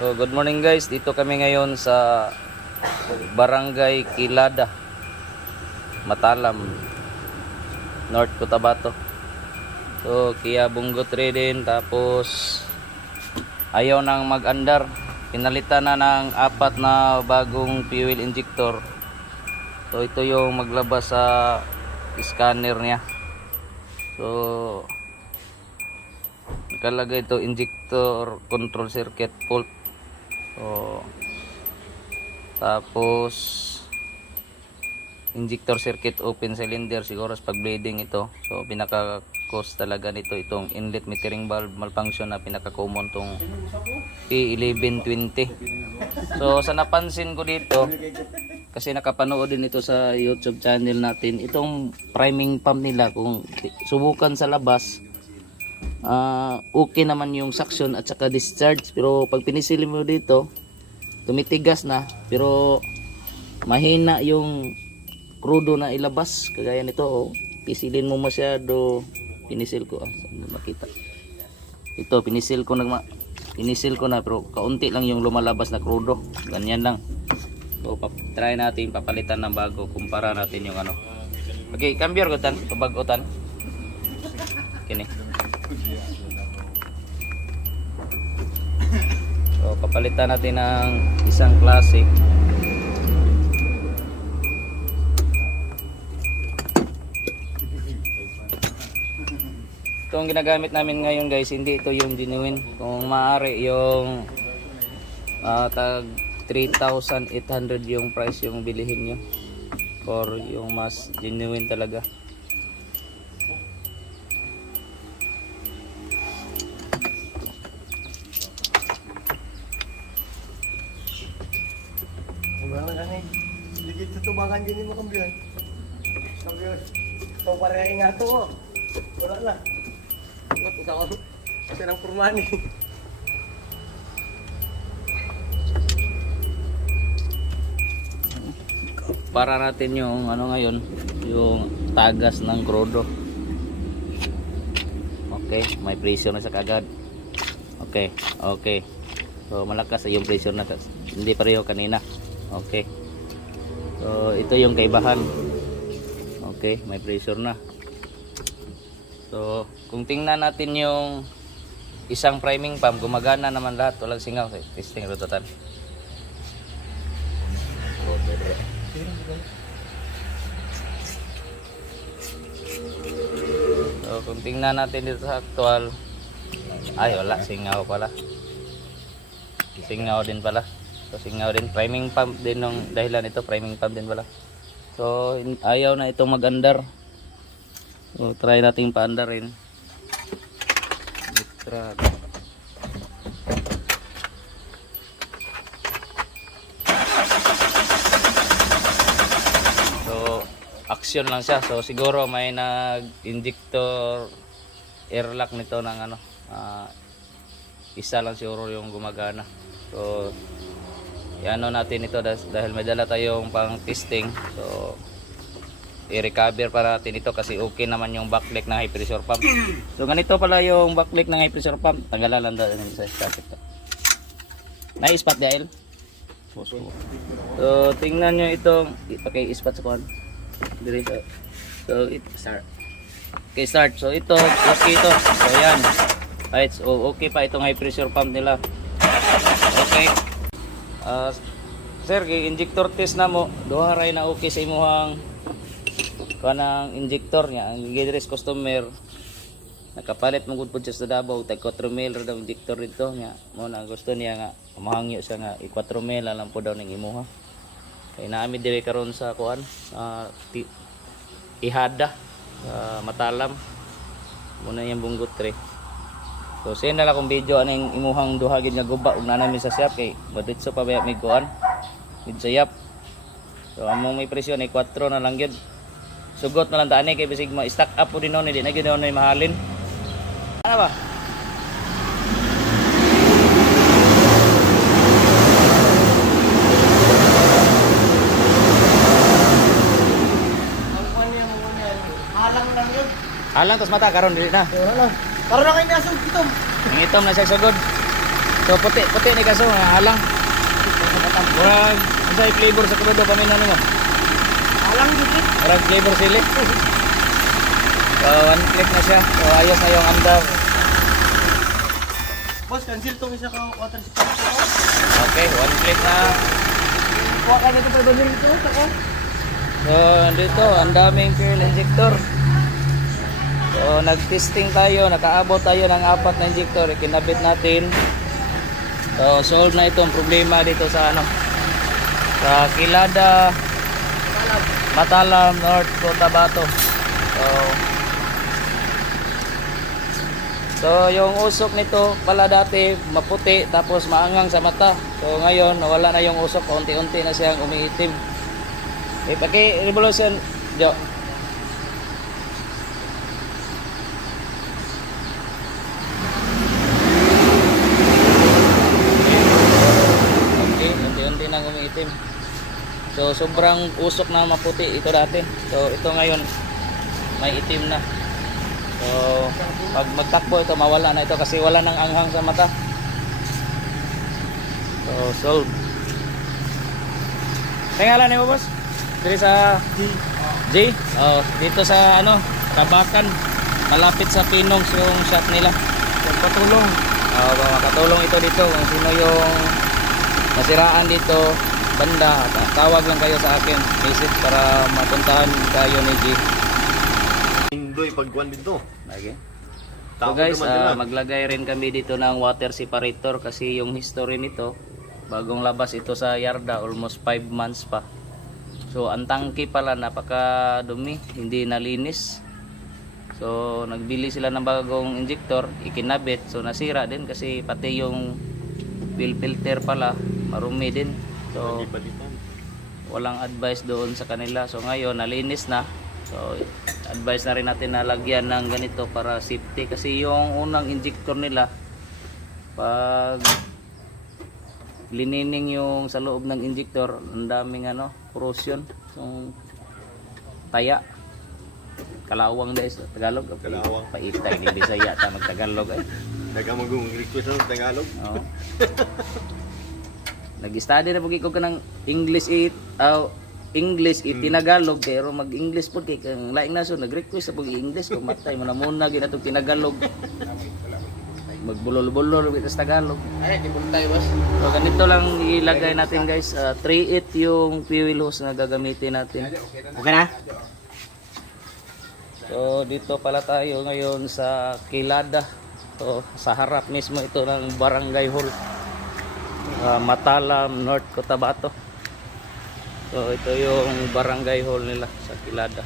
So, good morning guys. Dito kami ngayon sa Barangay Kilada, Matalam, North Cotabato. So, Kia Bungo 3 din. Tapos ayaw nang mag-andar. Pinalitan na ng 4 na bagong fuel injector. So, ito yung maglabas sa scanner niya. So, nakalagay ito injector control circuit fault. So, tapos injector circuit open cylinder, siguro sa pag bleeding ito. So pinaka cause talaga nito itong inlet metering valve malfunction na pinaka common tong P1120. So sa napansin ko dito, kasi nakapanood din ito sa YouTube channel natin, itong priming pump nila kung subukan sa labas, okay naman yung suction at saka discharge, pero pag pinisil mo dito tumitigas na, pero mahina yung krudo na ilabas. Kagaya nito, pisilin mo masyado. Pinisil ko, makita ito, pinisil ko na, pero kaunti lang yung lumalabas na krudo, ganyan lang. So try natin papalitan ng bago, kumpara natin yung ano. Okay, cambiar ko tan, pabagutan kini. So papalitan natin ng isang klase. Ito ang ginagamit namin ngayon guys, hindi ito yung genuine. Kung maaari yung tag 3,800 yung price yung bilihin nyo for yung mas genuine talaga. Dikit sa tubangan gini mo kambiyon. Kambiyon. Ito pareha nga to. Wala na. Ba't isa ko? Kasi ng purmani. Para natin yung ano ngayon, yung tagas ng krudo. Okay, may pressure na sa kagad. Okay, okay. So malakas yung pressure na, hindi pareho kanina. Okay. So ito yung kaibahan. Okay, may pressure na. So kung tingnan natin yung isang priming pump, gumagana naman lahat, walang singaw. Testing rototan. So kung tingnan natin dito sa actual, ay wala, singaw pala. Singaw din pala. So singaw din, priming pump din ng dahilan ito, priming pump din pala. So ayaw na itong mag-andar. So try natin pa-andarin. So action lang siya. So siguro may nag-injector airlock nito ng ano, isa lang siguro yung gumagana. So iano natin ito dahil may dala tayong pang testing. So i-recover para natin ito kasi okay naman yung backlight ng high pressure pump. So ganito pala yung backlight ng high pressure pump. Tanggalan lang daw sa static to. Na-spot dahil. So tingnan nyo itong paki-spot sa kuan. Dito. So start. Okay, start. So ito, okay ito. So yan. Right, so okay pa itong high pressure pump nila. Okay. Sir, injector test na mo. Duha ray na okay sa imuhang kanang injector niya. Ang gidres customer nakapalit mo gud pud siya sa Davao, tag 4 mil ra daw injector dito niya. Mo na gusto niya nga mahangyo siya nga 4 mil lang po daw ning imuha. Kay naami diri karon sa kuan Ihada Matalam. Muna yung Bungo 3. So send na lang kung video aning imuhang duha gid nga guba ug nanami sa shop kay maditso pa ba may kuan gid sa yap. So among may presyo ay 4 na lang gid. Sugot na lang tani kay bisig ma-stack up po din on, hindi na gid on mahalin. Ano ba? Halang lang yun. Halang tos mata karon dili na. Wala lang. Karoon na kayo nasong itom. Ang itom na siya sugod. So puti ni kaso nga halang. Murag unsay flavor sa krudo paminaw nimo? Alang dito. Murag flavor sili. So one click na siya. So ayos na yung andar. Boss, cancel tong isa ka water supply. Okay, one click na. Kuha ka nito pa doon dito. Tako. So dito ang daming fuel injector. So nag-testing tayo, nakaabot tayo ng 4 na injector, ikinabit natin. So solve na itong problema dito sa ano, sa Kilada, Matalam, North Cotabato. So yung usok nito pala dati maputi tapos maangang sa mata. So ngayon nawala na yung usok, unti-unti na siyang umiitim. Paki-revolution, Jo. Unti-unti nang umiitim. So sobrang usok na maputi ito dati. So ito ngayon may itim na. So pag magtakbo ito mawala na ito kasi wala nang anghang sa mata. So solve. Tingala niyo boss? Dito sa J. Oh, dito sa ano, Tabakan. Malapit sa Pinong yung shop nila. Patulong. Makatulong ito dito kung sino yung nasiraan dito banda, tawag lang kayo sa akin, visit para mapuntahan kayo ni G. Indoy pagkuan dito. Okay. Tao So guys, naman nila. maglagay rin kami dito ng water separator kasi yung history nito, bagong labas ito sa yarda, almost 5 months pa. So ang tangke pala napaka dumi, hindi nalinis. So nagbili sila ng bagong injector, ikinabit, so nasira din kasi pati yung fuel filter pala marumi din. So walang advice doon sa kanila. So ngayon nalinis na. So advice na rin natin na lagyan ng ganito para safety kasi yung unang injector nila pag linining yung sa loob ng injector, ang daming ano, corrosion, yung taya. Kalawang dahil sa Tagalog. Kalawang. Paitay ni Bisaya ta mag-Tagalog ay. Daga mag-request ng Tagalog. Oo. Nag-study na pag ko kanang English English Tinagalog pero mag-English pud kay kang laing naso nag-request sa pag-English kung matay mo na muna gid atong Tinagalog. Magbulol-bulol kita sa Tagalog. Ay, di po tayo boss. So ganito lang ilagay natin guys, 3/8 yung fuel hose na gagamitin natin. Okay na? So dito pala tayo ngayon sa Kilada. So sa harap mismo ito ng Barangay Hall, Matalam, North Cotabato. So ito yung Barangay Hall nila sa Kilada.